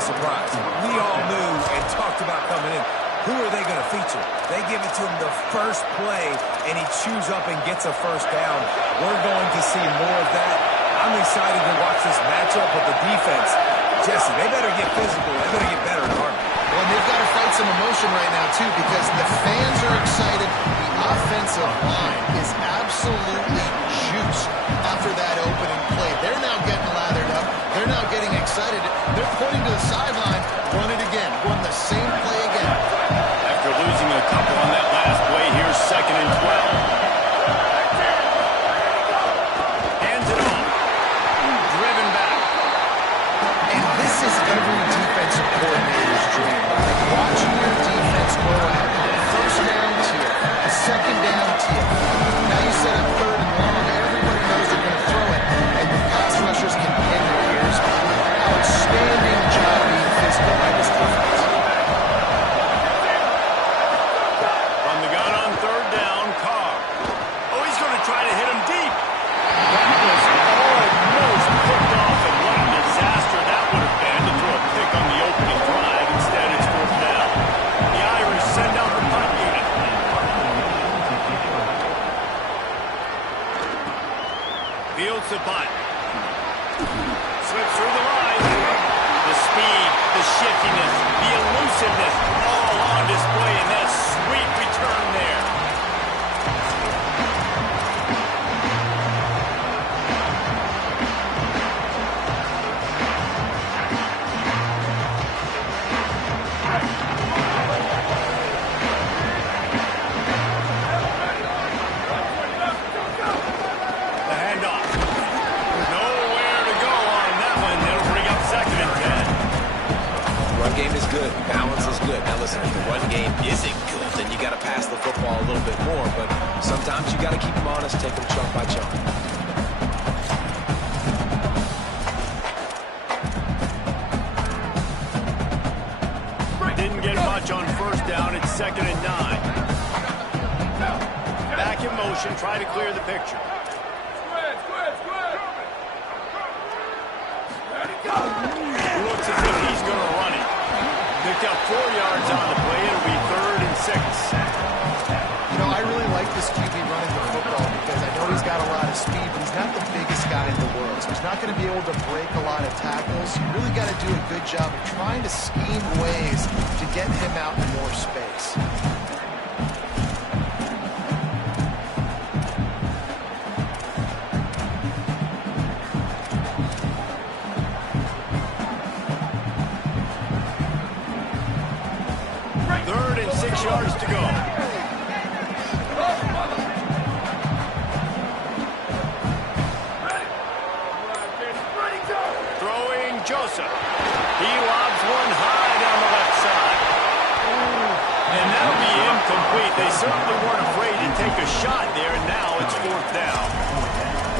a surprise. We all knew and talked about coming in. Who are they going to feature? They give it to him the first play, and he chews up and gets a first down. We're going to see more of that. I'm excited to watch this matchup with the defense. Jesse, they better get physical. They better get better in Army. Well, they've got to fight some emotion right now, too, because the fans are excited. The offensive line is absolutely juiced after that opening play. They're now getting lathered up. They're now getting excited. They're pointing to the sideline. Run it again. Run the same play again. After losing a couple on that last play, here's 2nd and 12. Hands it off. Driven back. And this is every defensive coordinator's dream. Like watching your defense go out. First down tier. Second down tier. Now you set up 3rd and long. Everybody knows they're going to throw it. And the pass rushers can pin their ears. Outstanding job being physical by this defense. On the gun on 3rd down, Carr. Oh, he's going to try to hit him deep. That was almost picked off, and what a disaster that would have been to throw a pick on the opening drive. Instead, it's 4th down. The Irish send out the punt unit. Fields the punt. Slips through the line. The speed, the shiftiness, the elusiveness, all on display in that sweet return there. The handoff. Nowhere to go on that one. That'll bring up 2nd and 10. Run game is good. Balance is good. Now listen, if the run game isn't good, then you got to pass the football a little bit more. But sometimes you got to keep them honest, take them chunk by chunk. Didn't get much on 1st down. It's 2nd and 9. Back in motion. Try to clear the picture. Looks as if he's going to run it. Picked up 4 yards on the play. It'll be 3rd and 6. You know, I really like this QB running the football because I know he's got a lot of speed, but he's not the biggest guy in the world. So he's not going to be able to break a lot of tackles. You really got to do a good job of trying to scheme ways to get him out in more space. Yards to go. Throwing Joseph. He lobs one high down the left side. And that'll be incomplete. They certainly weren't afraid to take a shot there, and now it's 4th down.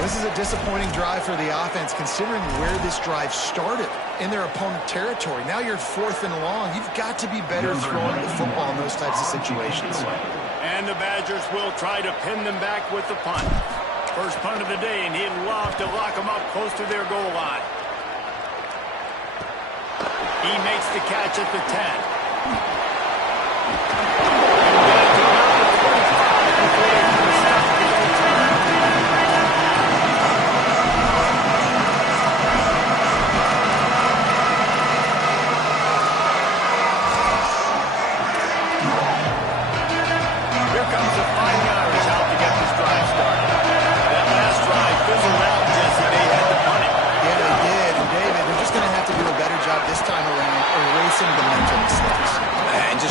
This is a disappointing drive for the offense, considering where this drive started in their opponent territory. Now you're 4th and long. You've got to be better throwing the football in those types of situations. And the Badgers will try to pin them back with the punt. First punt of the day, and he'd love to lock them up close to their goal line. He makes the catch at the 10.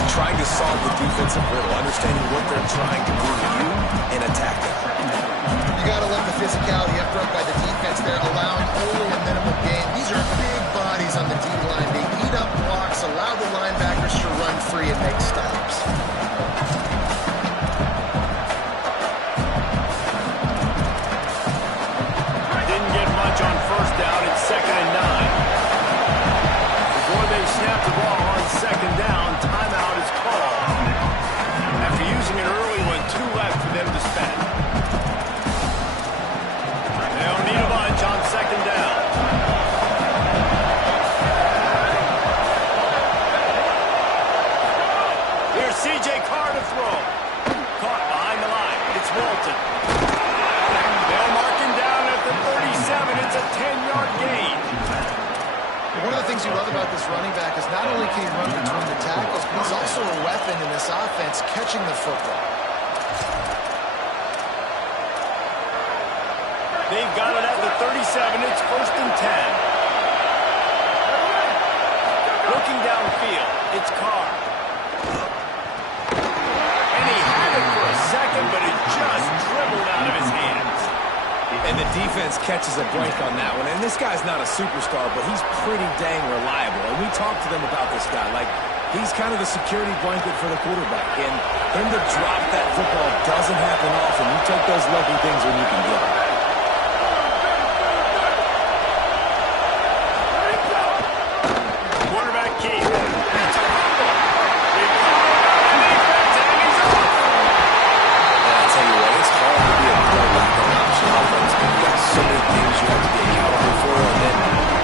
Trying to solve the defensive riddle, understanding what they're trying to do to you and attacking. You got to love the physicality up front by the defense there, allowing only a minimal gain. These are big bodies on the D-line. They eat up blocks, allow the linebackers to run free and make stops. Didn't get much on 1st down. It's 2nd and 9. Before they snap the ball on 2nd down, timeout is called. After using it early, when 2 left for them to spend. They'll need a bunch on 2nd down. One of the things you love about this running back is not only can he run between the tackles, but he's also a weapon in this offense catching the football. They've got it at the 37. It's 1st and 10. Looking downfield, it's Carr. And he had it for a second, but it just dribbled out of his hands. And the defense catches a break on that one. And this guy's not a superstar, but he's pretty dang reliable. And we talked to them about this guy. Like, he's kind of the security blanket for the quarterback. And him to drop that football doesn't happen often. You take those lucky things when you can get them. Quarterback Keith. It's a fumble. They call it out on defense, and he's off. I'll tell you what, it's hard to be a quarterback on an option offense. You've got so many things you have to be accountable for, and then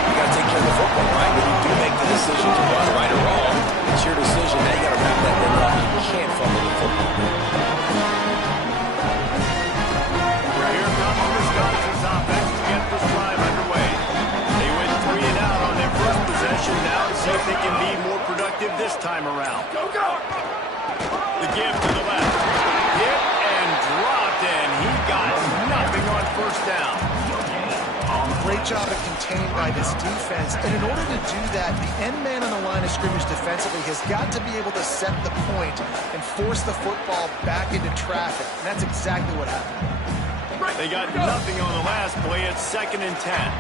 you got to take care of the football, right? When you do make the decision to run right or wrong, it's your decision. Now you got to wrap that thing up. You can't fumble the football. Here comes Wisconsin's offense to get this drive underway. They went 3 and out on their first possession. Now to see if they can be more productive this time around. The give to the left. Hit and dropped, and he got nothing on 1st down. Great job of contained by this defense. And in order to do that, the end man on the line of scrimmage defensively has got to be able to set the point and force the football back into traffic. And that's exactly what happened. They got nothing on the last play. It's 2nd and 10.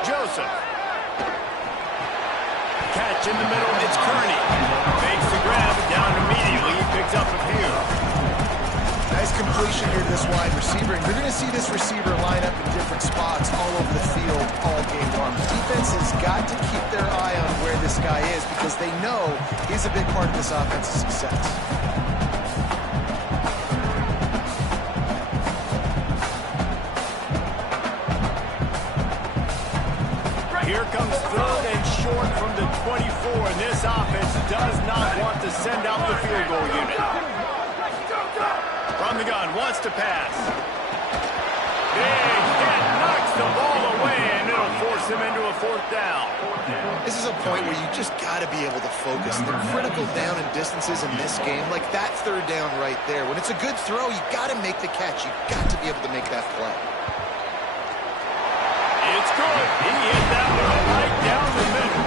Joseph. Catch in the middle. It's Kearney. Makes the grab. Down immediately. He picks up a few. Nice completion here to this wide receiver. And you're going to see this receiver line up in different spots all over the field all game long. The defense has got to keep their eye on where this guy is because they know he's a big part of this offense's success. Here comes 3rd and short from the 24, and this offense does not want to send out the field goal unit. From the gun, wants to pass. Big hit, knocks the ball away, and it'll force him into a 4th down. This is a point where you just got to be able to focus. The critical down and distances in this game, like that 3rd down right there. When it's a good throw, you got to make the catch. You got to be able to make that play. It's good. He hit that one right down the middle.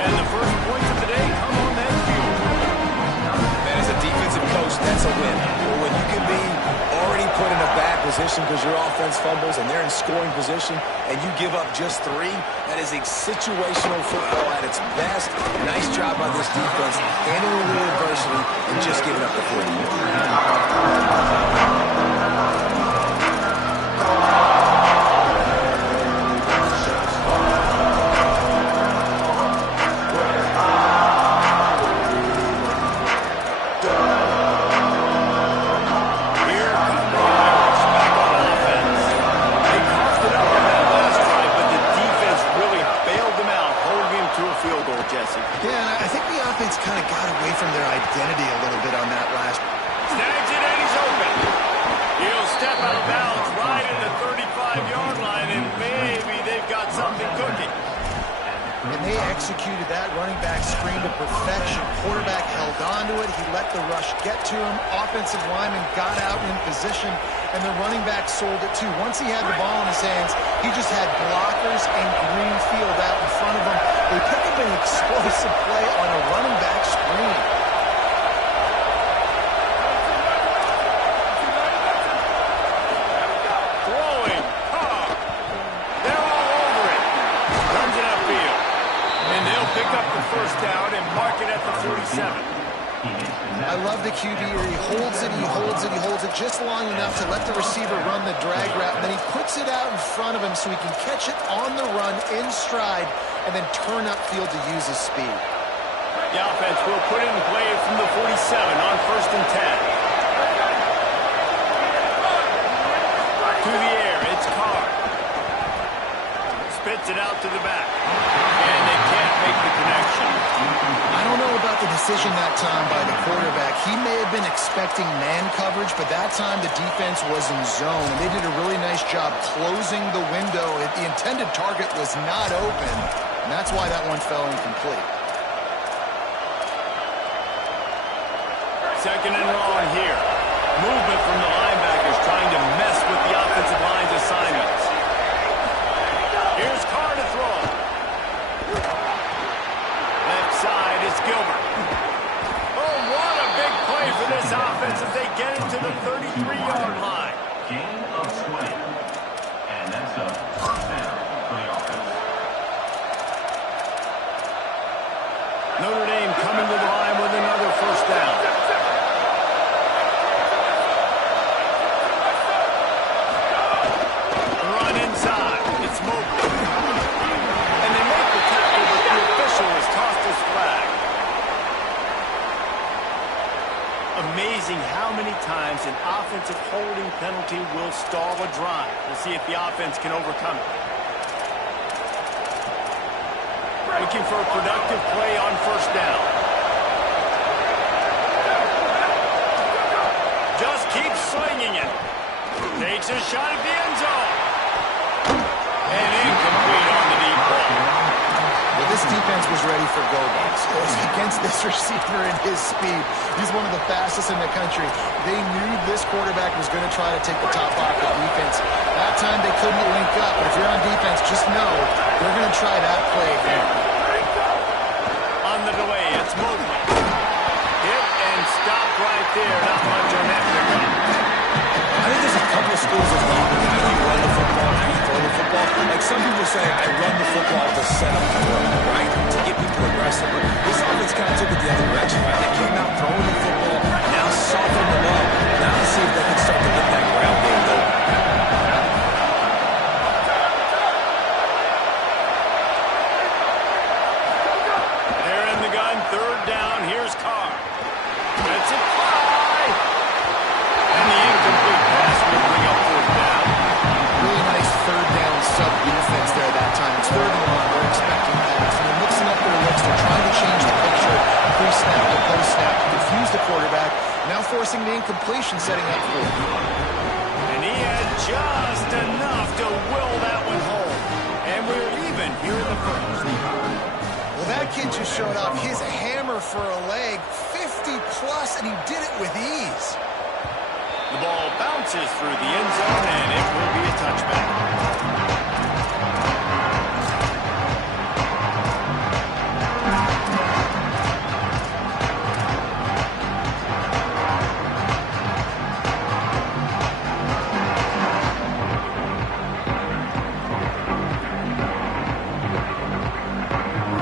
And the first points of the day come on that field. Man, as a defensive coach, that's a win. But when you can be already put in a bad position because your offense fumbles and they're in scoring position and you give up just 3, that is a situational football at its best. Nice job by this defense handling the adversity and just giving up the 40. Kind of got away from their identity a little bit on that last. Snags it and he's open. He'll step out of bounds right at the 35-yard line, and maybe they've got something cooking. And they executed that running back screen to perfection. Quarterback held on to it. He let the rush get to him. Offensive lineman got out in position, and the running back sold it too. Once he had the ball in his hands, he just had blockers and green field out in front of him. They pick up an explosive play on a running back screen. Throwing. Carr. They're all over it. Runs it upfield. And they'll pick up the 1st down and mark it at the 47. I love the QB here. He holds it, he holds it, he holds it just long enough to let the receiver run the drag route, and then he puts it out in front of him so he can catch it on the run in stride and then turn upfield to use his speed. The offense will put in play from the 47 on 1st and 10. To the air, it's Carr. Spits it out to the back. And they can't make the connection. I don't know about the decision that time by the quarterback. He may have been expecting man coverage, but that time the defense was in zone, and they did a really nice job closing the window. The intended target was not open, and that's why that one fell incomplete. Second and long here. Movement from the linebackers trying to mess with the offensive line's assignments. Here's Carr to throw. Left side is Gilbert. Oh, what a big play for this offense as they get into the 33-yard line. Gain of 20. And that's a first down for the offense. Notre Dame coming to the line with another first down. Run inside. It's Mobley. And they make the tackle, but the official has tossed his flag. Amazing how many times an offensive holding penalty will stall a drive. We'll see if the offense can overcome it. Looking for a productive play on first down. Just keeps slinging it. Takes a shot at the end zone. And incomplete on the deep ball. Well, this defense was ready for go-backs. Against this receiver and his speed, he's one of the fastest in the country. They knew this quarterback was going to try to take the top off the defense. That time they couldn't link up, but if you're on defense, just know they're going to try that play again. On the delay, it's Mobley. Hit and stop right there. Not much on that pickup. I think there's a couple of schools of thought with how you run the football, how you throw the football. Like some people say, I run the football to set up the throw, right? To get people aggressive. But this offense kind of took it the other direction, right? They came out throwing the football, now soften them up. Now to see if they can start to get that ground game going. They're in the gun, third down. Here's Carr. Gets it high. And the incomplete pass will bring up fourth down. Really nice third down sub-defense there that time. It's third and long. They're expecting pass. And they're mixing up their looks. They're trying to change the picture. Pre-snap to post-snap to confuse the quarterback. Now forcing the incompletion, setting up for it. And he had just enough to will that one home. And we're even here in the first. Well, that kid just showed off his hammer for a leg. 50-plus, and he did it with ease. The ball bounces through the end zone, and it will be a touchback.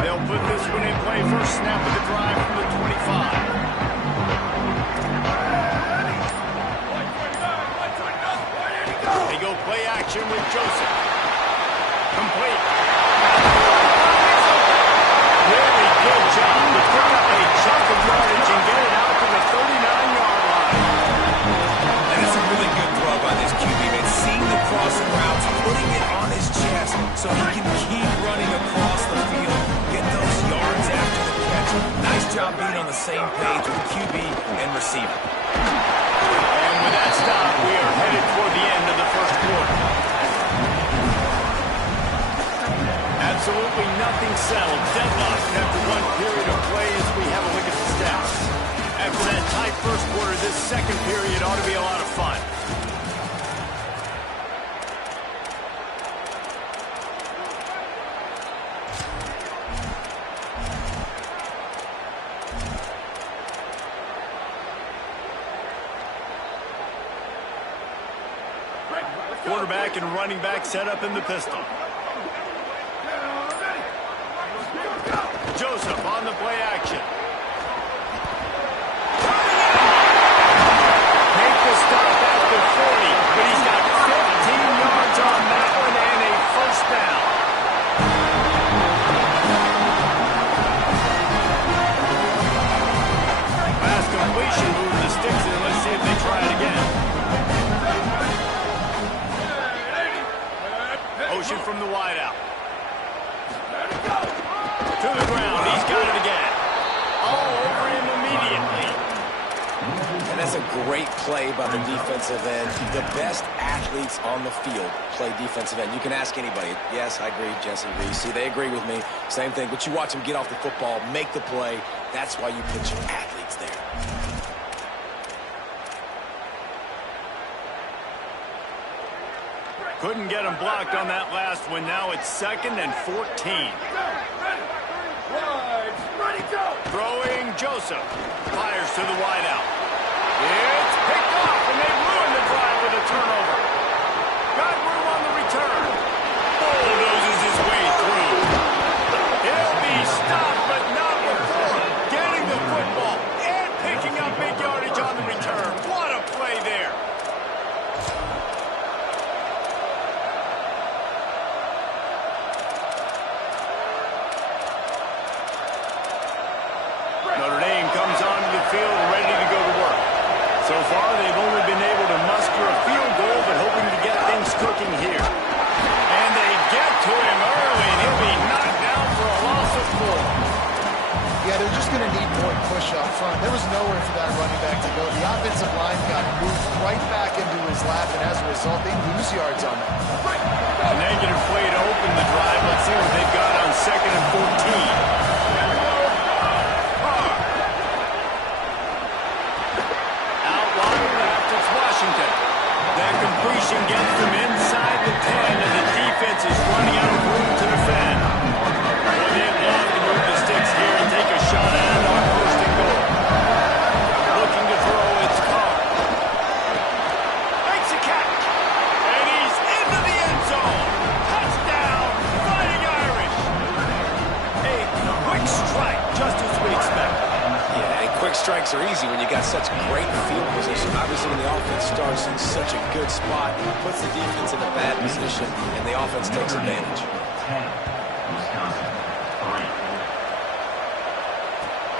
They'll put this one in play. First snap of the drive from the 25. They go play action with Joseph. Complete. Really good job to pick up a chunk of yardage and get it out to the 39-yard line. And it's a really good throw by this QB, man. Seeing the crossing routes, putting it on his chest so he can keep running across the field, get those yards after the catch. Nice job being on the same page with QB and receiver. And with that stop, we are headed toward the end of the first quarter. Absolutely nothing settled. Deadlocked after one period of play as we have a look at the stats. After that tight first quarter, this second period ought to be a lot of fun. Quarterback and running back set up in the pistol. Joseph on the play action. Make the stop at the 40, but he's got 15 yards on that one and a first down. Pass completion, move the sticks in. Let's see if they try it again. Motion from the wideout. To the ground. He's got it again. great play by the defensive end. The best athletes on the field play defensive end. You can ask anybody. Yes, I agree, Jesse Reese. See, they agree with me. Same thing. But you watch them get off the football, make the play. That's why you put your athletes there. Couldn't get him blocked on that last one. Now it's 2nd and 14. Throwing Joseph. Fires to the wideout. It's picked off, and they ruin the drive with a turnover. Got room on the return. Bulldozes his way through. He'll be stopped, but not before getting the football and picking up big yardage on the return. What a play there. Notre Dame comes onto the field ready to go to work. So far, they've only been able to muster a field goal, but hoping to get things cooking here. And they get to him early, and he'll be knocked down for a loss of 4. Yeah, they're just going to need more push up front. There was nowhere for that running back to go. The offensive line got moved right back into his lap, and as a result, they lose yards on that. A negative play to open the drive. Let's see what they've got on 2nd and 14. That completion gets them inside the 10, and the defense is running out of room to defend. Well, they've got to move the sticks here and take a shot at it on 1st and goal. Looking to throw, it's Carr. Makes a catch, and he's into the end zone. Touchdown, Fighting Irish. A quick strike, just as we expected. Yeah, and quick strikes are easy when you got such great field position. Obviously, when the offense starts in such a good spot, puts the defense in a bad position, and the offense takes advantage. 10, Wisconsin, 3.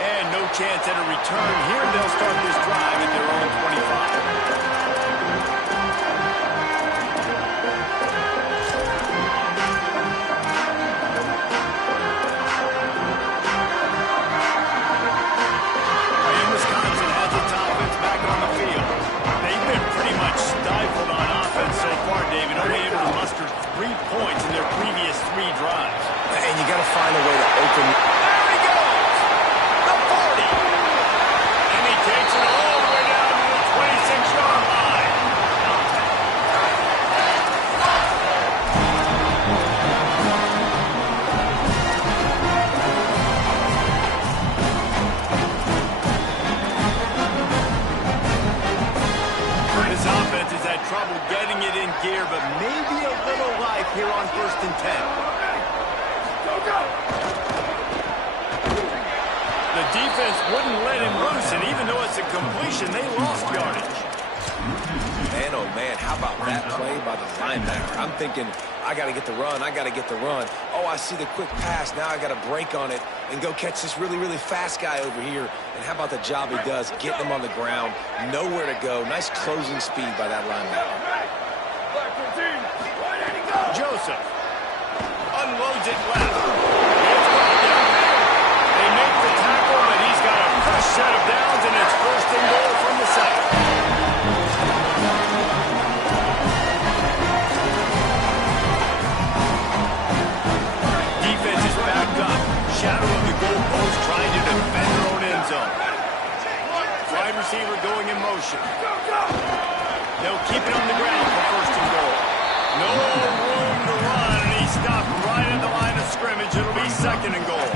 And no chance at a return here. They'll start this drive at their own 25. David, only able to muster 3 points in their previous 3 drives. And you got to find a way to open. There he goes! The 40! And he takes it all the way down to the 26-yard line. This offense has had trouble getting it in gear, but maybe a little life here on 1st and 10. The defense wouldn't let him loose, and even though it's a completion, they lost yardage. Man, oh man, how about that play by the linebacker? I'm thinking, I got to get the run, I got to get the run. Oh, I see the quick pass, now I got to break on it and go catch this really, really fast guy over here. And how about the job he does, getting him on the ground, nowhere to go. Nice closing speed by that linebacker. Joseph unloads it left. It's brought downfield. They make the tackle, but he's got a fresh set of downs, and it's 1st and goal from the 2nd. Defense is backed up. Shadow of the goalpost trying to defend their own end zone. Wide receiver going in motion. They'll keep it on the ground for 1st and goal. No room to run, and he stopped right at the line of scrimmage. It'll be 2nd and goal.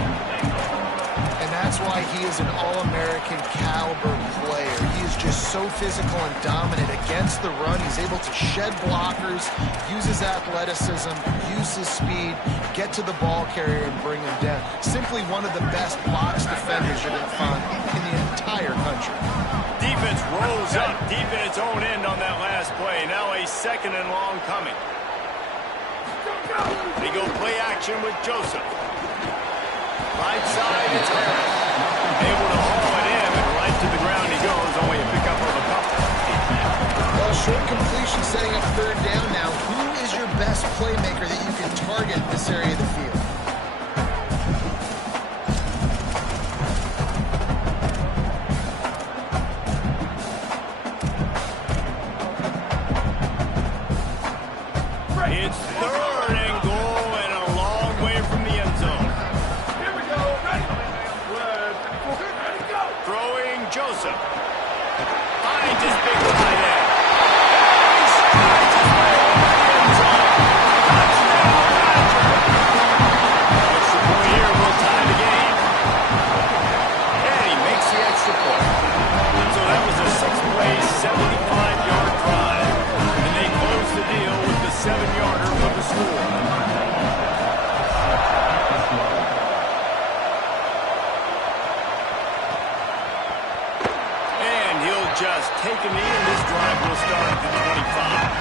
And that's why he is an All-American caliber player. He is just so physical and dominant against the run. He's able to shed blockers, use his athleticism, use his speed, get to the ball carrier and bring him down. Simply one of the best box defenders you're going to find in the entire country. Defense rolls up deep in its own end on that last play. Now a 2nd and long coming. They go play action with Joseph. Right side, it's Harris. Able to haul it in, and right to the ground he goes. Only a pickup of a couple. Well, short completion setting up 3rd down now. Who is your best playmaker that you can target in this area of the field? It's third and goal and a long way from the end zone. Here we go. Ready? Go. Throwing Joseph. Finds his big tight end. And he strides his way over the end zone. Touchdown, Badger. Extra point here will tie the game. And he makes the extra point. So that was a 6-play, 75-yard drive. And they close the deal with the 7-yarder for the score. And he'll just take a knee, and this drive will start at the 25.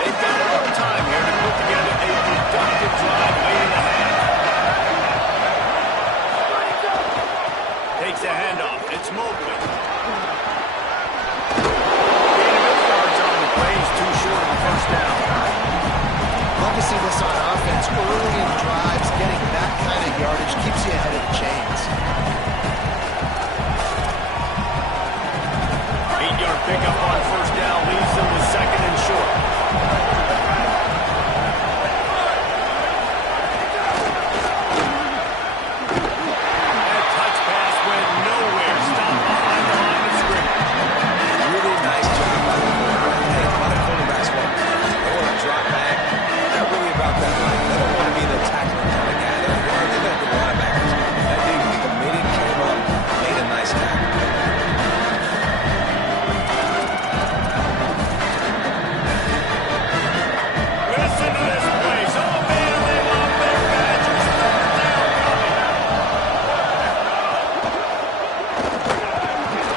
They've got enough time here to put together a productive drive late in the half. Takes a handoff. It's Mobley. Gain of 8 yards on the play. He's too short of the first down. Love to see this on offense. Early in drives, getting that kind of yardage keeps you ahead of the chains. 8-yard pickup on first down leaves them with second and short. That touch pass went nowhere. Stopped behind the line of scrimmage. Really nice job by the quarterback. Hey, a lot of quarterbacks want to drop back. They're not really about that life. They don't want to be the tackling kind of guy. They're the linebackers. That dude committed, came up, made a nice tackle. Listen to this place. Oh, man, they love their Badgers. Third down coming.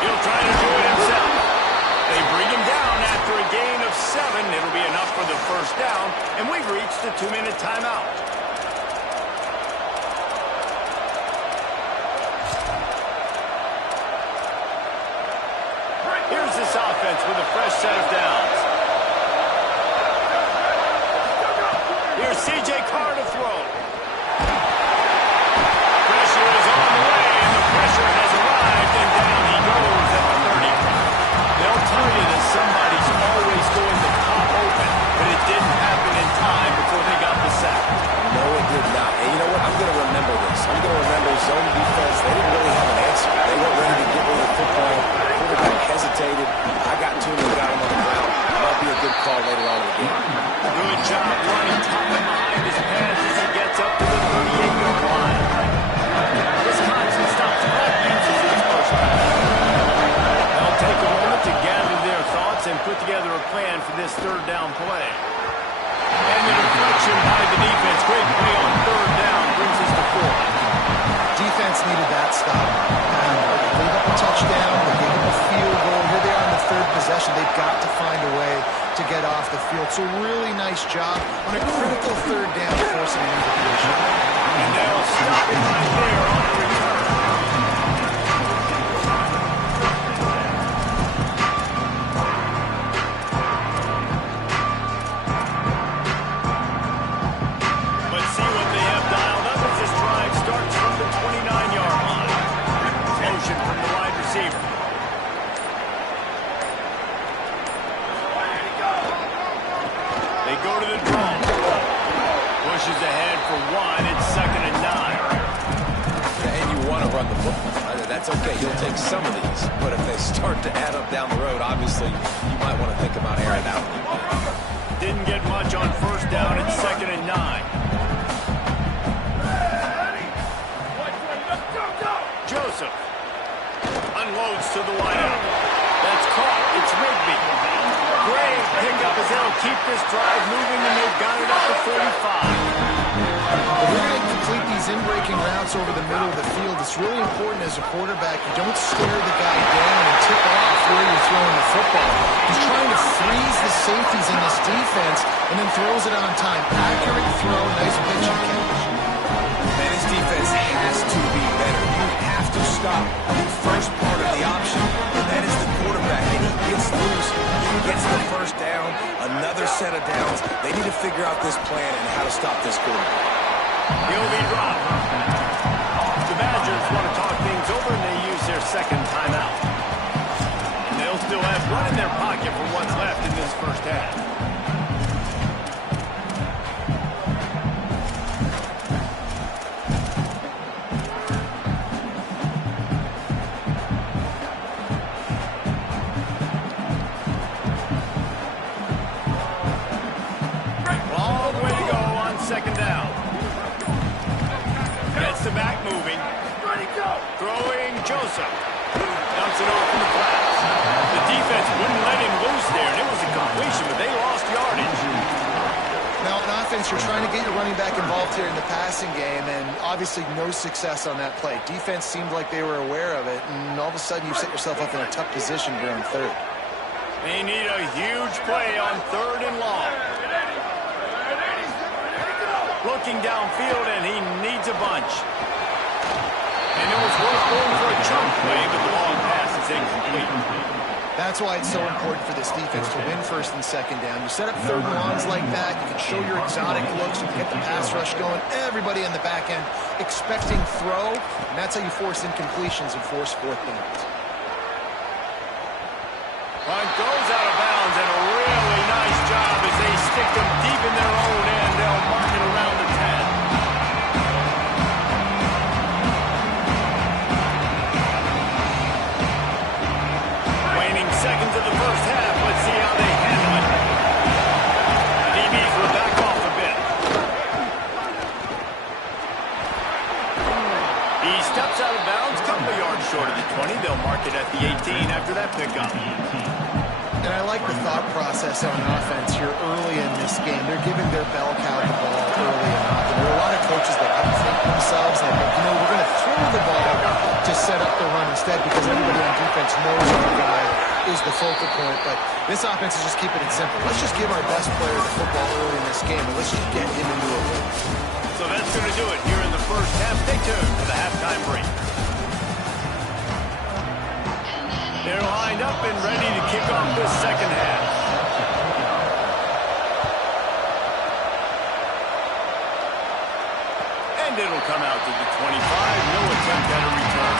He'll try to do it himself. They bring him down after a gain of 7. It'll be enough for the first down, and we've reached the 2-minute timeout. Here's this offense with a fresh set of downs. Here's C.J. Carr to throw. Pressure is on the way, and the pressure has arrived, and down he goes at the 30. They'll tell you that somebody's always going to pop open, but it didn't happen in time before they got the sack. No, it did not. And you know what? I'm going to remember this. I'm going to remember zone defense. They didn't really have an answer. They weren't ready to get rid of the football. Quarterback hesitated. I got to him and got him on the ground. That'll be a good call later on in the game. Good job running top and behind his pads as he gets up to the 38-yard line. Wisconsin stops right uses its first down. They'll take a moment to gather their thoughts and put together a plan for this third down play. And the deflection by the defense. Great play on third down brings us to 4. Defense needed that stop. They gave up a touchdown. They gave up a field goal. Here they are in the third possession. They've got to find a way to get off the field. So really nice job on a critical third down, forcing an incompletion. And they'll stop it right there on the return. Let's see what they have dialed up as this drive starts from the 29-yard line. Motion from the wide receiver. They go to the draw. Pushes ahead for 1. It's 2nd and 9. And you want to run the football. That's okay. You'll take some of these. But if they start to add up down the road, obviously, you might want to think about airing out. Didn't get much on first down. It's 2nd and 9. Joseph unloads to the wideout. That's caught. It's Rigby. Great pickup as they'll keep this drive moving, and they've got it up to 45. If you're going to complete these in-breaking routes over the middle of the field, it's really important as a quarterback you don't stare the guy down and tip off where you're throwing the football. He's trying to freeze the safeties in this defense and then throws it on time. Accurate throw, nice pitch and catch. Man, this defense has to be better. You have to stop the first part of the option, and that is the quarterback, and he gets loose. He gets the first down, another set of downs. They need to figure out this plan and how to stop this quarterback. He'll be dropped. Badgers want to talk things over, and they use their second timeout. And they'll still have one in their pocket for what's left in this first half. Second down. Gets the back moving. Ready, go. Throwing Joseph. Dumps it off in the flats. The defense wouldn't let him loose there, and it was a completion, but they lost yardage. Now, in offense, you're trying to get your running back involved here in the passing game, and obviously no success on that play. Defense seemed like they were aware of it, and all of a sudden you set yourself up in a tough position here on third. They need a huge play on third and long. Looking downfield, and he needs a bunch. And it was worth going for a chunk play, but the long pass is incomplete. That's why it's so important for this defense to win first and second down. You set up third and longs like that, you can show your exotic looks, you can get the pass rush going, everybody in the back end expecting throw, and that's how you force incompletions and force fourth downs. Punt goes out of bounds, and a really nice job as they stick them deep in their own end. They'll mark it around the 10. Waning seconds of the first half. Let's see how they handle it. The DBs will back off a bit. He steps out of bounds, couple of yards short of the 20. They'll mark it at the 18 after that pickup. And I like the thought process on offense here early in this game. They're giving their bell cow the ball early and often. There are a lot of coaches that outthink themselves and think, you know, we're going to throw the ball to set up the run instead because everybody on defense knows our guy is the focal point. But this offense is just keeping it simple. Let's just give our best player the football early in this game, and let's just get him into a win. So that's going to do it here in the first half. Stay tuned for the halftime break. They're lined up and ready to kick off this second half. And it'll come out to the 25. No attempt at a return.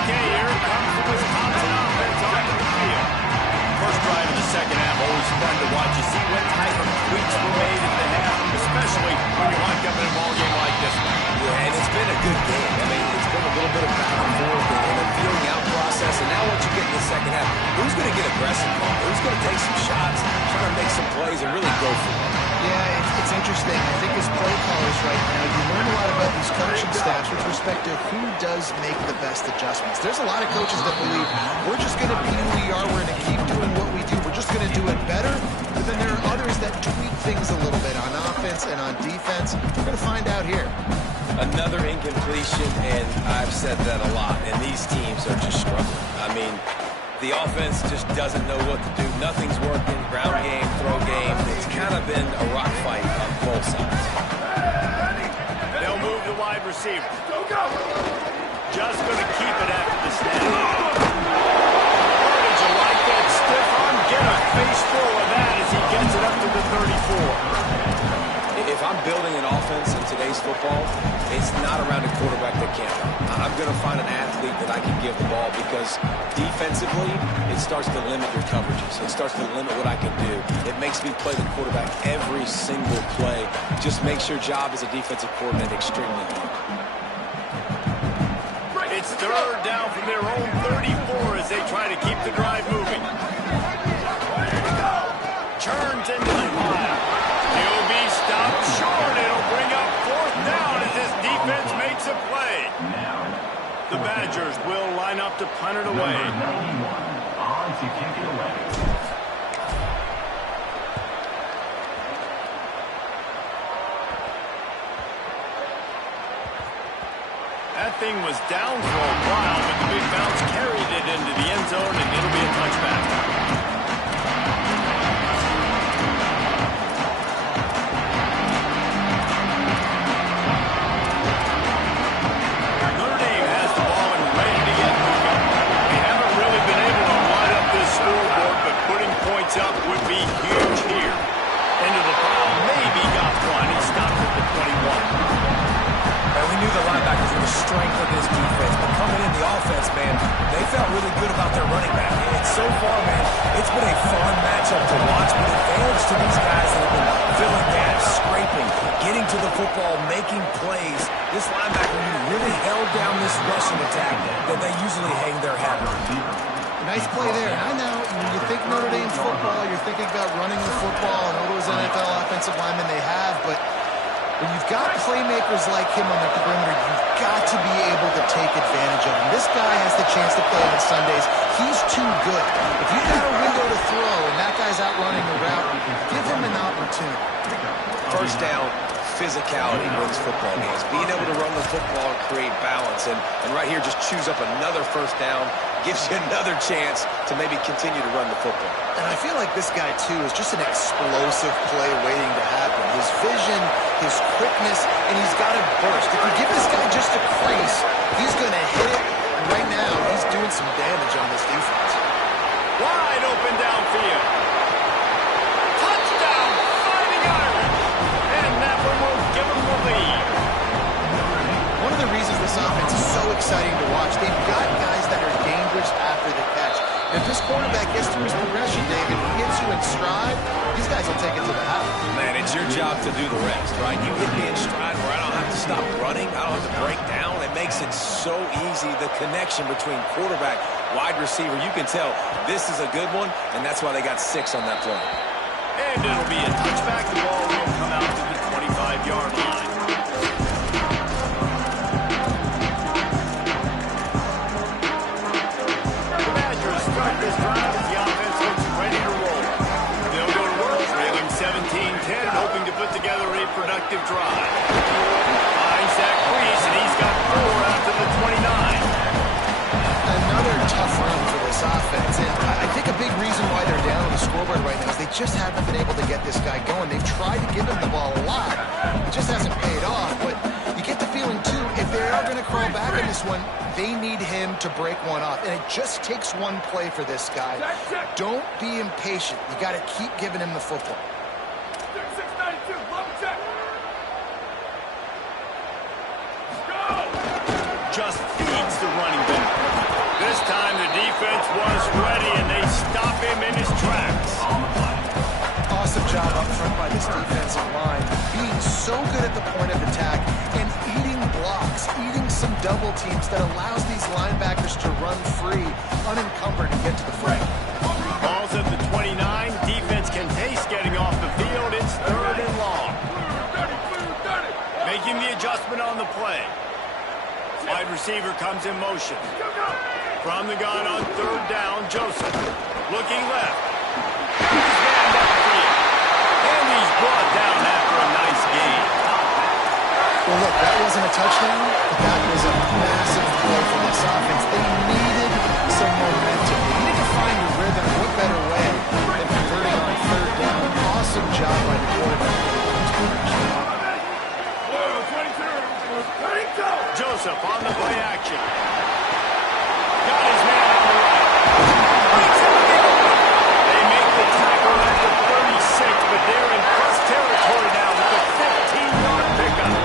Okay, here it comes the Wisconsin offense on the field. First drive of the second half, always fun to watch. You see what type of tweaks were made at the half, especially when you're locked up in a ball game like this one. Yeah, and it's been a good game. I mean, it's been a little bit of back and forth and a feeling out process. And now once you get in the second half, who's going to get aggressive, Paul? Who's going to take some shots, try to make some plays, and really go for it? Yeah, it's interesting. I think as play callers right now, you learn a lot about these coaching staffs with respect to who does make the best adjustments. There's a lot of coaches that believe we're just going to be who we are, we're going to keep doing what we do, we're just going to do it better. But then there are others that tweak things a little bit on offense and on defense. We're going to find out here. Another incompletion, and I've said that a lot, and these teams are just struggling. I mean, the offense just doesn't know what to do. Nothing's working. Ground game, throw game. It's kind of been a rock fight on both sides. They'll move the wide receiver. Go, go. Just going to keep it after the snap. Oh, did you like that stiff arm? Get a face full of that as he gets it up to the 34. If I'm building an offense in today's football, it's not around a quarterback that can't run. I'm going to find an athlete that I can give the ball because defensively, it starts to limit your coverages. It starts to limit what I can do. It makes me play the quarterback every single play. Just makes your job as a defensive coordinator extremely hard. It's third down from their own 34 as they try to keep the drive moving. Turns into the pile. He'll be stopped short. It'll bring up fourth down as this defense makes a play. The Badgers will line up to punt it away. On to kick it away. That thing was down for a while, but the big bounce carried it into the end zone, and it'll be a touchback. really good about their running back. And so far, man, it's been a fun matchup to watch, but advantage to these guys that have been filling gaps, scraping, getting to the football, making plays. This linebacker really held down this rushing attack that they usually hang their hat on. Nice play there. And I know when you think Notre Dame football, you're thinking about running the football and all those NFL offensive linemen they have, but when you've got playmakers like him on the perimeter, you've got to be able to take advantage of him. This guy has the chance to play on Sundays. He's too good. If you've got a window to throw and that guy's out running the route, give him an opportunity. First down, physicality wins football games. Being able to run the football and create balance. And right here, just choose up another first down, gives you another chance to maybe continue to run the football. And I feel like this guy, too, is just an explosive play waiting to happen. His vision, his quickness, and he's got a burst. If you give this guy just a crease, he's going to hit it. And right now, he's doing some damage on this defense. Wide open downfield. Touchdown, Fighting Irish. And that one will give them the lead. One of the reasons this offense is so exciting to watch, they've got guys that are dangerous after the catch. If this quarterback gets through his progression, David, he gets you in stride, these guys will take it to the house. Man, it's your job to do the rest, right? You hit me in stride where I don't have to stop running. I don't have to break down. It makes it so easy, the connection between quarterback, wide receiver. You can tell this is a good one, and that's why they got 6 on that play. And it'll be a touchback. The ball will come out to the 25-yard line. This drive as the offense looks ready to roll. They'll go to work, trailing 17-10, hoping to put together a productive drive. Finds that crease, and he's got 4 after the 29. Another tough run for this offense, and I think a big reason why they're down on the scoreboard right now is they just haven't been able to get this guy going. They've tried to give him the ball a lot. It just hasn't paid off, but you get the feeling, too, if they are going to crawl back in this one, they need him to break one off. And it just takes one play for this guy. Don't be impatient. You got to keep giving him the football. 692, level check. Go! Just feeds the running back. This time the defense was ready, and they stop him in his tracks. Awesome job up front by this defensive line. Being so good at the point of attack and eating blocks, eating some double teams that allows these linebackers to run free, unencumbered, and get to the front. Ball's at the 29. Defense can taste getting off the field. It's 3rd and long. Making the adjustment on the play. Wide receiver comes in motion. From the gun on 3rd down, Joseph. Looking left. Man downfield. And he's brought down after a nice gain. Well, look, that wasn't a touchdown, but that was a massive play for this offense. They needed some momentum. They needed to find a rhythm. What better way than converting on 3rd down? Awesome job by the quarterback. Joseph on the play action. Got his man on the right. Breaks out the open. They make the tackle at the 36, but they're in plus territory now with the 15-yard pickup.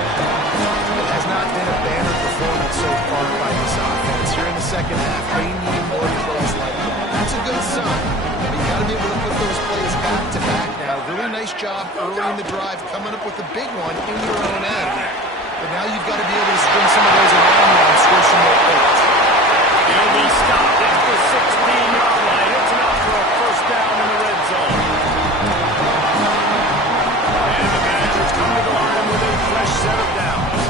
It has not been a banner performance so far by this offense. Here in the second half, they need more plays like that. That's a good sign. But you got to be able to put those plays back to back now. Really nice job early in the drive, coming up with a big one in your own end. But now you've got to be able to string some of those around now and score some more points. He'll be stopped at the 16-yard line. It's enough for a first down in the red zone. And the Badgers come to the line with a fresh set of downs.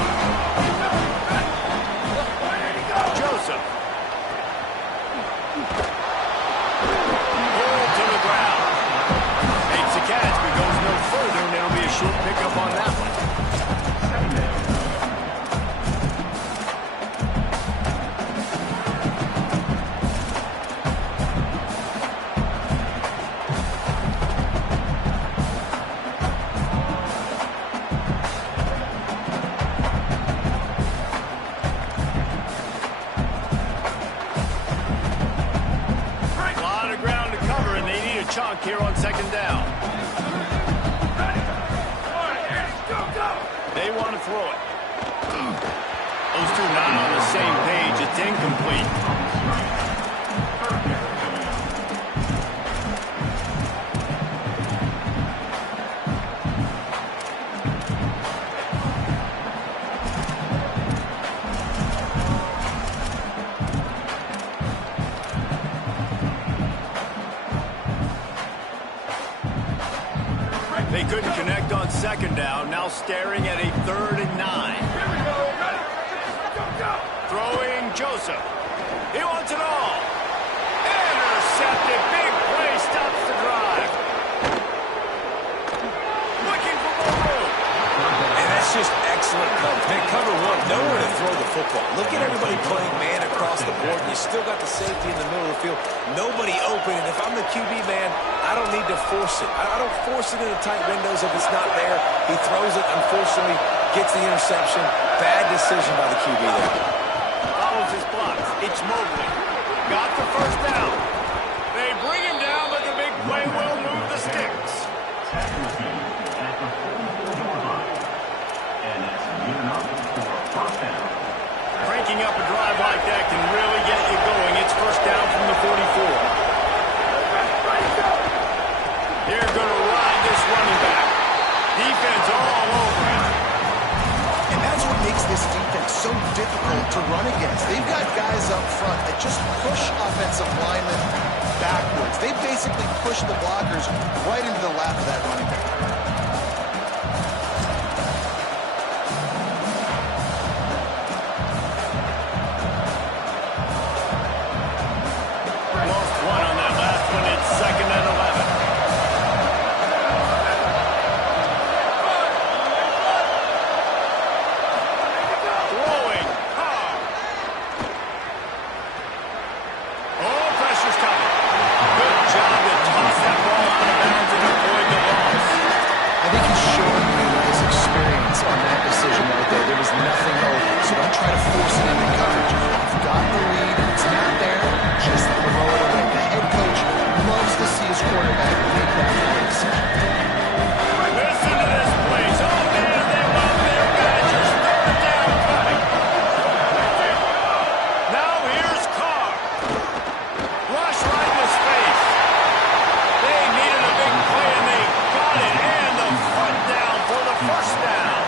Joseph. Pulled to the ground. Makes a catch, but goes no further, and it'll be a short pickup on that one. Chunk here on 2nd down. They want to throw it. Those two not on the same page. It's incomplete. couldn't connect on second down. Now staring at a 3rd and 9. Here we go. Ready? Go. Throwing Joseph. He wants it all. Intercepted. Big play stops the drive. Looking for more room. And that's just excellent coverage. Man, cover one, nowhere to throw the football. Look at everybody playing man across the board, and you still got the safety in the middle of the field. Nobody open, and if I'm the QB, man, I don't need to force it. I don't force it into tight windows if it's not there. He throws it, unfortunately, gets the interception. Bad decision by the QB there. Follows his blocks. It's Mobley. Got the first down. They bring him down, but the big play will move the sticks. Tackle the team at the 44-yard line. And that's good enough for a first down. Cranking up a drive like that can really get you going. It's first down from the 44. They're going to ride this running back. Defense all over him. And that's what makes this defense so difficult to run against. They've got guys up front that just push offensive linemen backwards. They basically push the blockers right into the lap of that running back. Lost one on that last one. It's 2nd and 11. Throwing. Carr. Oh, pressure's coming. Good job to toss that ball out of bounds and avoid the loss. I think he's showing you his experience on that decision right there. There was nothing open, so don't try to force it into coverage. You've got the lead. It's not there. Just throw it away. The head coach loves to see his quarterback make that kind of decision. Listen to this, please. Oh, man, they love their Badgers. 3rd down coming. Now here's Carr. Rush right in his face. They needed a big play, and they got it. And the front down for the first down.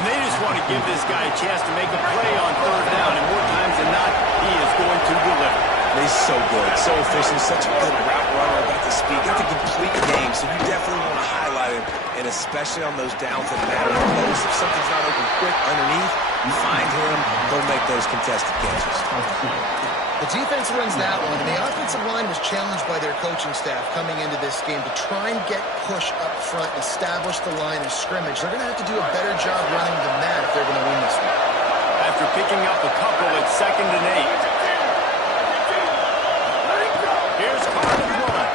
And they just want to give this guy a chance to make a play on 3rd down. And more times than not, he is going to deliver. He's so good, so efficient, such a good route runner, got the speed, got the complete game, so you definitely want to highlight him, and especially on those downs that matter most. If something's not open quick underneath, you find him, he'll make those contested catches. The defense wins that one, and the offensive line was challenged by their coaching staff coming into this game to try and get push up front, establish the line of scrimmage. They're going to have to do a better job running than that if they're going to win this one. After picking up a couple, it's 2nd and 8. Here's Carr to throw it.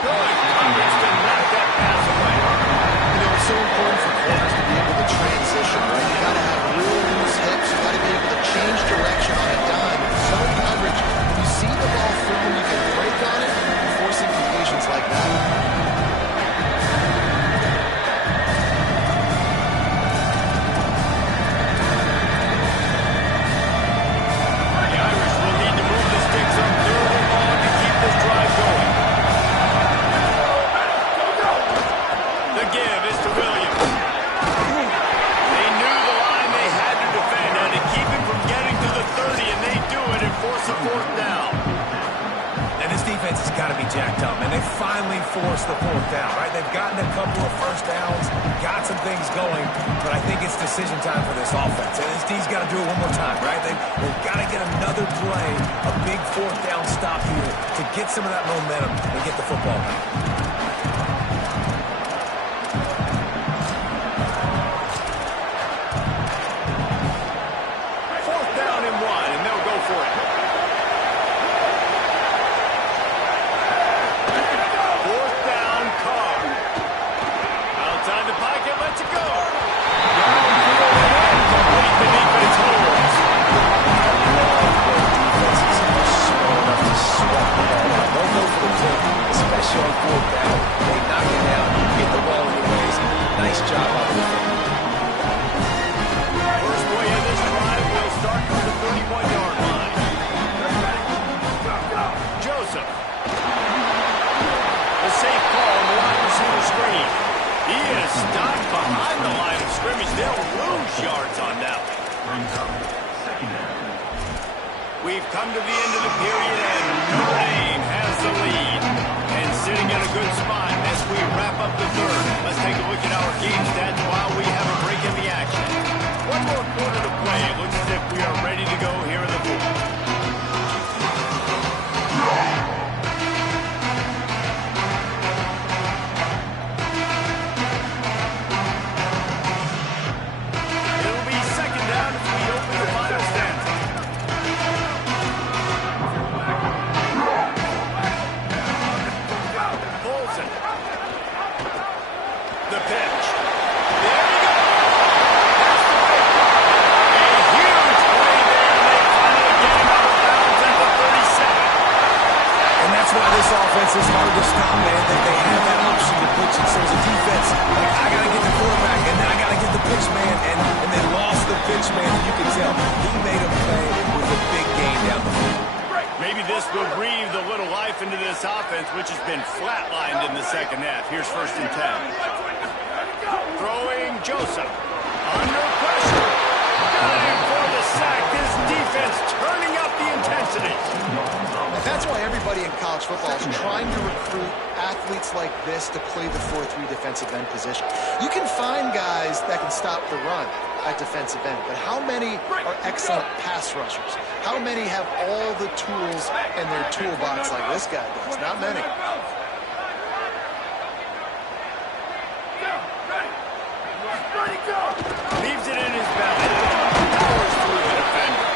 Good coverage to knock that pass away. You know, it's so important for corners to be able to transition, right? You got to have real loose hips. You got to be able to change direction on a dime. Zone coverage, when you see the ball thrown, you can break on it, forcing completions like that. The Irish will need to move the sticks on 3rd and long to keep this drive going. The give is to Williams. They knew the line they had to defend and to keep him from getting to the 30, and they do it and force a 4th down. And this defense has got to be jacked up, and they finally forced the 4th down, right? They've gotten a couple of first downs, got some things going, but I think it's decision time for this offense. And this D's got to do it one more time, right? They've got to get another play, a big 4th down stop here to get some of that momentum and get the football back. 4th down and 1, and they'll go for it. 4th down, Carr. Outside the pocket, lets it go. Complete the defense holds. Defenses are smart enough to swat the ball out. They'll go for the pick, especially on 4th down. They knock it down, get the ball in your ways. Nice job by the defense. First play of this drive will start from the 31-yard line. Joseph. The safe call on the wide receiver screen. He is stopped behind the line of scrimmage. They'll lose yards on that one. Brings up 2nd down. We've come to the end of the period, and Notre Dame has the lead. And sitting in a good spot as we wrap up the third. Let's take a look at our game stats while we have a break in the action. One more quarter to play. It looks as if we are ready to go here in the fourth. It's hard to stop, man, that they have that option to pitch it. So as a defense, like, I got to get the quarterback, and then I got to get the pitch man, and they lost the pitch man, and you can tell. He made a play with a big gain down the field. Maybe this will breathe a little life into this offense, which has been flatlined in the second half. Here's 1st and 10. Throwing Joseph. Under pressure. Going for the sack. This defense turning up the intensity. That's why everybody in college football is trying to recruit athletes like this to play the 4-3 defensive end position. You can find guys that can stop the run at defensive end, but how many are excellent pass rushers? How many have all the tools in their toolbox like this guy does? Not many. Leaves it in his belly. Powers through the defender.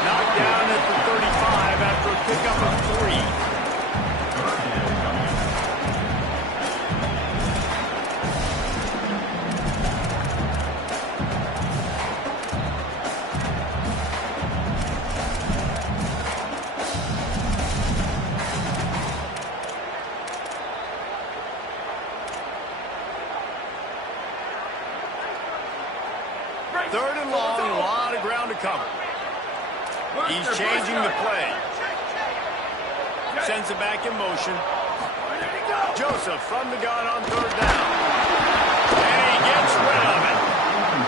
Knocked down at the 35 after a pickup of 3. Third and long, a lot of ground to cover. He's changing the play. Sends it back in motion. Joseph from the gun on 3rd down. And he gets rid of it.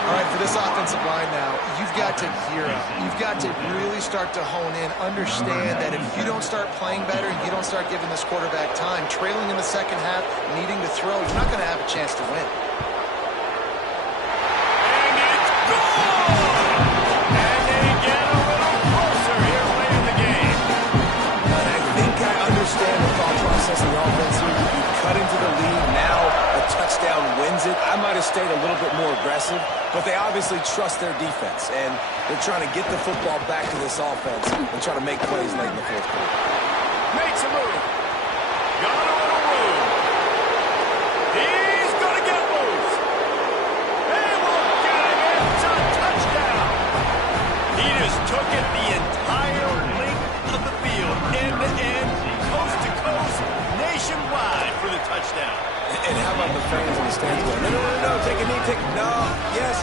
All right, for this offensive line now, you've got to gear up. You've got to really start to hone in, understand that if you don't start playing better, you don't start giving this quarterback time, trailing in the second half, needing to throw, you're not going to have a chance to win. The offense here, you cut into the lead. Now a touchdown wins it. I might have stayed a little bit more aggressive, but they obviously trust their defense, and they're trying to get the football back to this offense and try to make plays late in the 4th quarter. Makes a move. Got on a move. He's going to get loose. They won't get him. It's a touchdown. He just took it the entire length of the field, end to end, coast to coast, nationwide for the touchdown. And how about the fans in the stands going, no, take a knee, no, yes.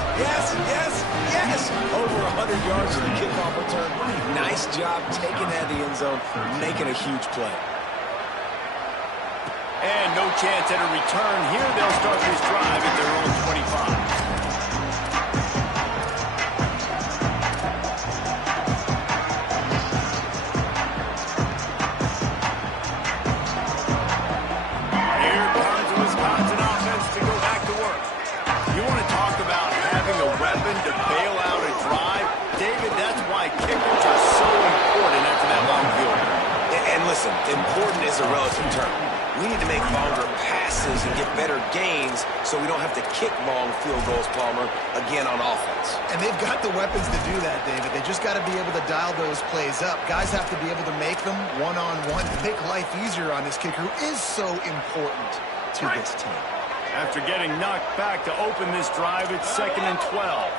Over 100 yards to the kickoff return. Nice job taking that to the end zone, making a huge play. And no chance at a return here. They'll start this drive at their own 25. To bail out a drive. David, that's why kickers are so important after that long field goal. And listen, important is a relative term. We need to make longer passes and get better gains so we don't have to kick long field goals, Palmer, again on offense. And they've got the weapons to do that, David. They just got to be able to dial those plays up. Guys have to be able to make them one-on-one to make life easier on this kicker who is so important to this team. After getting knocked back to open this drive, it's 2nd and 12.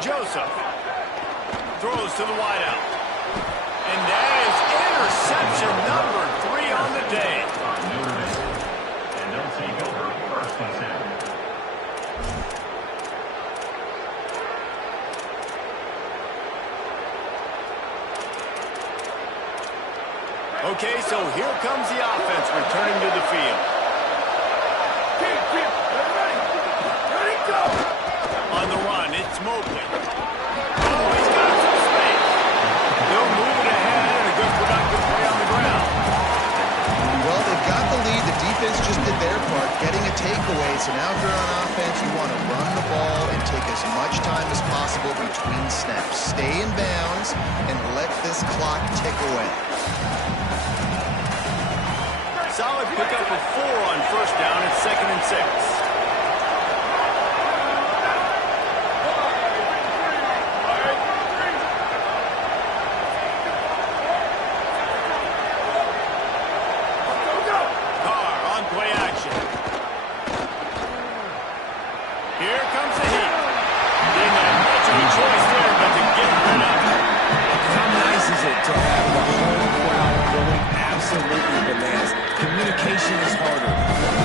Joseph throws to the wideout. And that is interception number 3 on the day. And they'll take over 1st and 10. Okay, so here comes the offense returning to the field. Ready, go! On the run, it's Mobley. Oh, he's got some space. They'll move it ahead, and a good productive play between snaps. Stay in bounds and let this clock tick away. Solid pickup of 4 on first down at 2nd and 6. Communication is harder.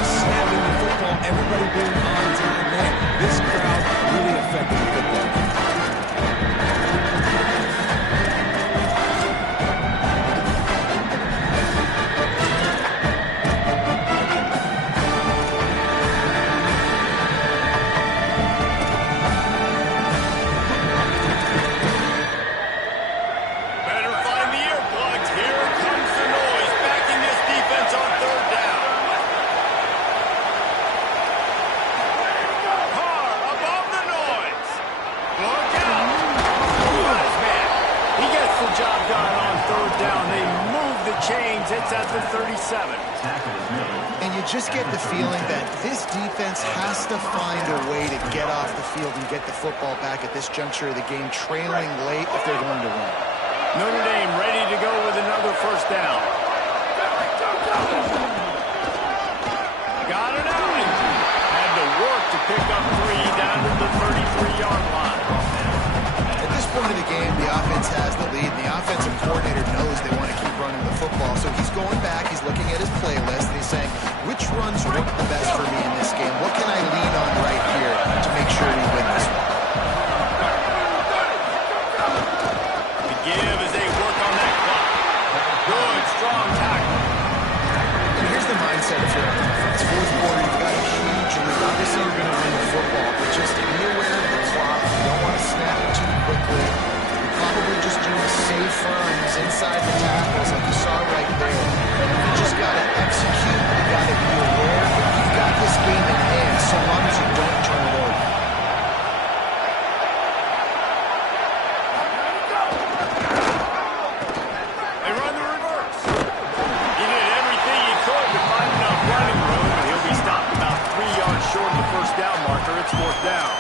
Snapping the football, everybody being on time, man. This crowd really affected the football game. Better find the earplugs. Here comes the noise, backing this defense on 3rd down. Carr above the noise. Look out. Nice man. He gets the job done on 3rd down. They move the chains. It's at the 37. And you just get the feeling that this defense has to find a way to get off the field and get the football back at this juncture of the game, trailing late if they're going to win. Notre Dame ready to go with another first down. Got it out. Had to work to pick up 3 down to the 33-yard line. At this point of the game, the offense has the lead, and the offensive coordinator knows they want to keep running the football. So he's going back, he's looking at his playlist, and he's saying, which runs work the best for me in this game? What can I lean on right here to make sure we win this one? The give as they work on that clock. Good, strong tackle. And here's the mindset if you're on offense. Fourth quarter, you've got a huge lead. Obviously, you're going to win the football, but just be aware of the clock. You don't want to snap it too quickly. You're probably just doing safe runs inside the tackles like you saw right there. You just got to execute. You got to be aware that you've got this game in hand so long as you don't turn it over. They run the reverse. He did everything he could to find enough running room, and he'll be stopped about 3 yards short of the first down marker. It's 4th down.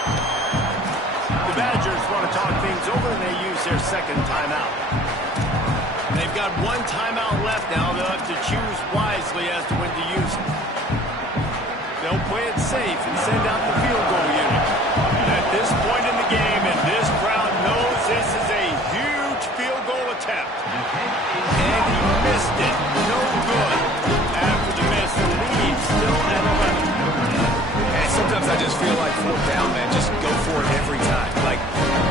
The Badgers want to talk things over, and they use their 2nd timeout. They've got 1 timeout left now. They'll have to choose wisely as to when to use it. They'll play it safe and send out the field goal unit. At this point in the game, and this crowd knows this is a huge field goal attempt. And he missed it. No good. After the miss, the lead still at 11. And sometimes I just feel like 4th down, man. Just go for it every time. Like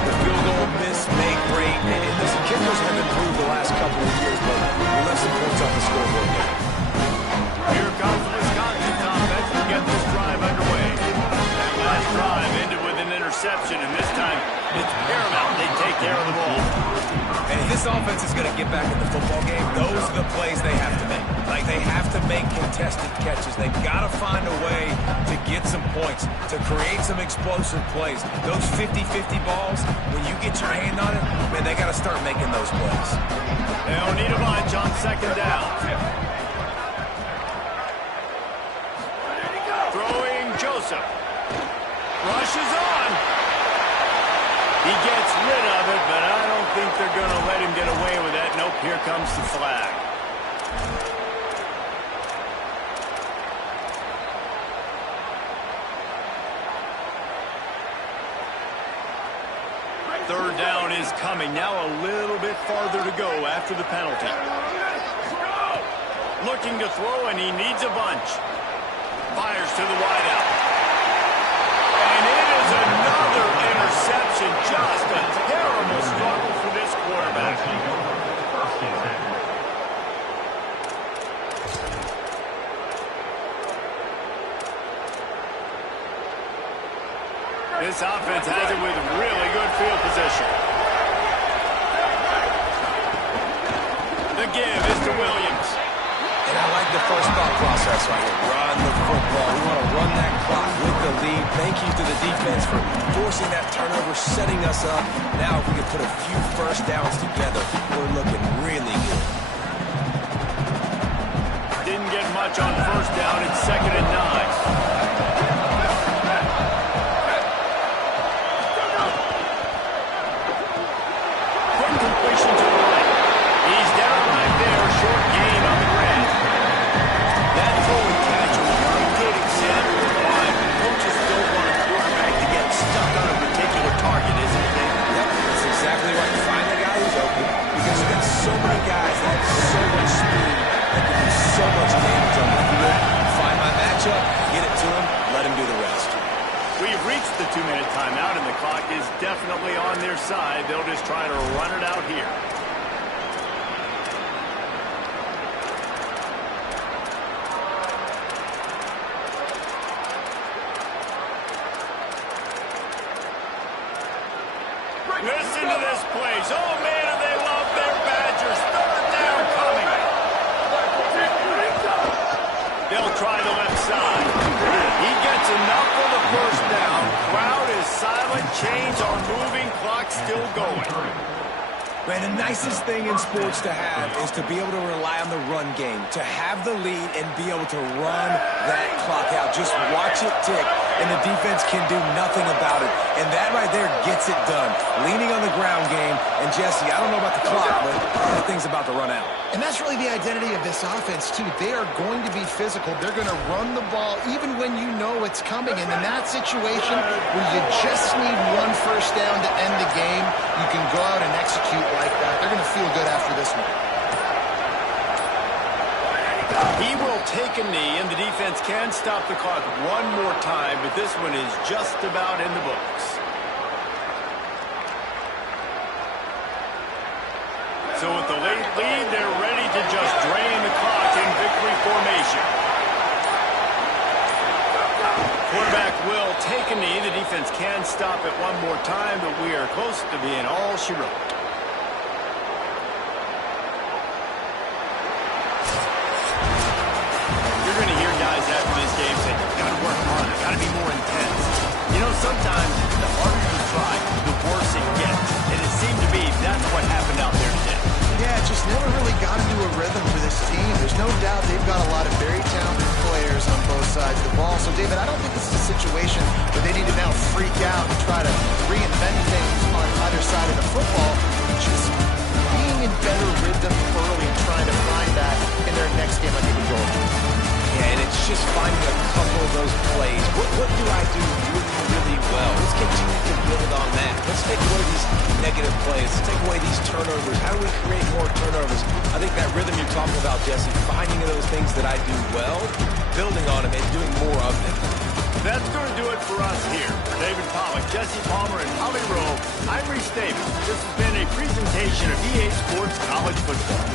the field goal, miss, make, break. And listen, kickers have improved the last couple of years, but we left some points off the scoreboard there. Here comes Wisconsin's offense to get this drive underway. That last drive ended with an interception, and this time it's paramount they take care of the ball. And if this offense is going to get back in the football game, those are the plays they have to make. Like, they have to make contested catches. They've got to find a way to get some points, to create some explosive plays. Those 50-50 balls, when you get your hand on it, man, they got to start making those plays. They don't need a bunch on 2nd down. Throwing Joseph. Rushes on. He gets rid of it, but I don't think they're going to let him get away with that. Nope, here comes the flag. Third down is coming. Now a little bit farther to go after the penalty. Looking to throw, and he needs a bunch. Fires to the wideout. And it is another interception. Just a terrible struggle for this quarterback. This offense has it with really good field position. The give is to Williams. And I like the first thought process right here. Run the football. We want to run that clock with the lead. Thank you to the defense for forcing that turnover, setting us up. Now if we can put a few first downs together, we're looking really good. Didn't get much on first down. It's 2nd and 9. So many guys that have so much speed that can do so much damage on the field. Find my matchup, get it to him, let him do the rest. We've reached the 2-minute timeout, and the clock is definitely on their side. They'll just try to run it out here. Listen to this place. Oh, man, and they love their Badgers. 3rd down coming. They'll try the left side. He gets enough for the first down. Crowd is silent. Chains are moving. Clock still going. Man, the nicest thing in sports to have is to be able to rely on the run game, to have the lead and be able to run that clock out. Just watch it tick, and the defense can do nothing about it. And that right there gets it done. Leaning on the ground game. And, Jesse, I don't know about the clock, but that thing's about to run out. And that's really the identity of this offense, too. They are going to be physical. They're going to run the ball even when you know it's coming. And in that situation where you just need one first down to end the game, you can go out and execute like that. They're going to feel good after this one. He will take a knee, and the defense can stop the clock one more time, but this one is just about in the books. So with the late lead, they're ready to just drain the clock in victory formation. Quarterback will take a knee. The defense can stop it one more time, but we are close to being all she wrote. You're going to hear guys after this game say, got to work harder, got to be more intense. You know, sometimes the harder you try, the worse it gets. And it seemed to me that's what happened out there today. Yeah, it just never really got into a rhythm for this team. There's no doubt they've got a lot of very talented players on both sides of the ball. So, David, I don't think this is a situation where they need to now freak out and try to reinvent things on either side of the football. Just being in better rhythm early and trying to find that in their next game, I think, will go. Yeah, and it's just finding a couple of those plays. What do I do really, really well? Let's continue to build on that. Let's take away these negative plays. Let's take away these turnovers. How do we create more turnovers? I think that rhythm you're talking about, Jesse, finding those things that I do well, building on them, and doing more of them. That's going to do it for us here. David Pollack, Jesse Palmer, and Holly Rowe. I'm Reese Davis. This has been a presentation of EA Sports College Football.